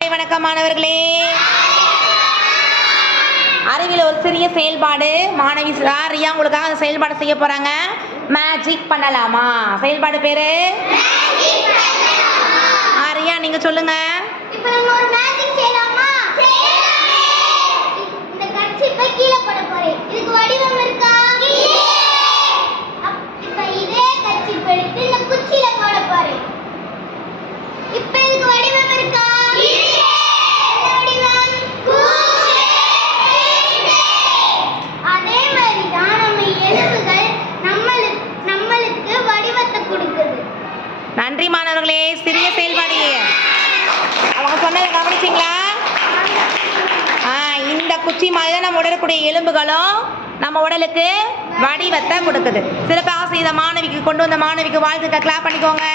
வணக்கம் மாணவர்களே. அறிவியல் ஒரு சிறிய செயல்பாடு. மாணவி ரியா உங்களுக்காக அந்த செயல்பாடு செய்ய போறாங்க. மேஜிக் பண்ணலாமா? செயல்பாடு பேரு ரியா, நீங்க சொல்லுங்க. இப்போ நம்ம ஒரு மேஜிக் செய்யலாமா? இந்த கர்ச்சீப்பை கீழ போட போறேன். இதுக்கு வடிவம் இருக்கா? இல்ல. இப்போ இதே கர்ச்சீப்பை எடுத்து இந்த குச்சியில போட போறேன். இப்போ இதுக்கு வடிவம் இருக்கா? இல்ல. என்ன வடிவம்? கூம்பு. அதே மாதிரி தான் நம்ம எலும்புகள் நம்மளுக்கு வடிவத்தை கொடுக்குது. நன்றி மாணவர்களே. சிறிய செயல்பாடு அவங்க சொன்னதை கவனிச்சிங்களா? இந்த குச்சி மாதிரி தான் நம்ம உடலுக்குடைய எலும்புகளும் நம்ம உடலுக்கு வடிவத்தை கொடுக்குது. சிறப்பாக செய்த மாணவிக்கு கொண்டு வந்த மாணவிக்கு வாழ்த்துக்கள். கிளாப் பண்ணிக்கோங்க.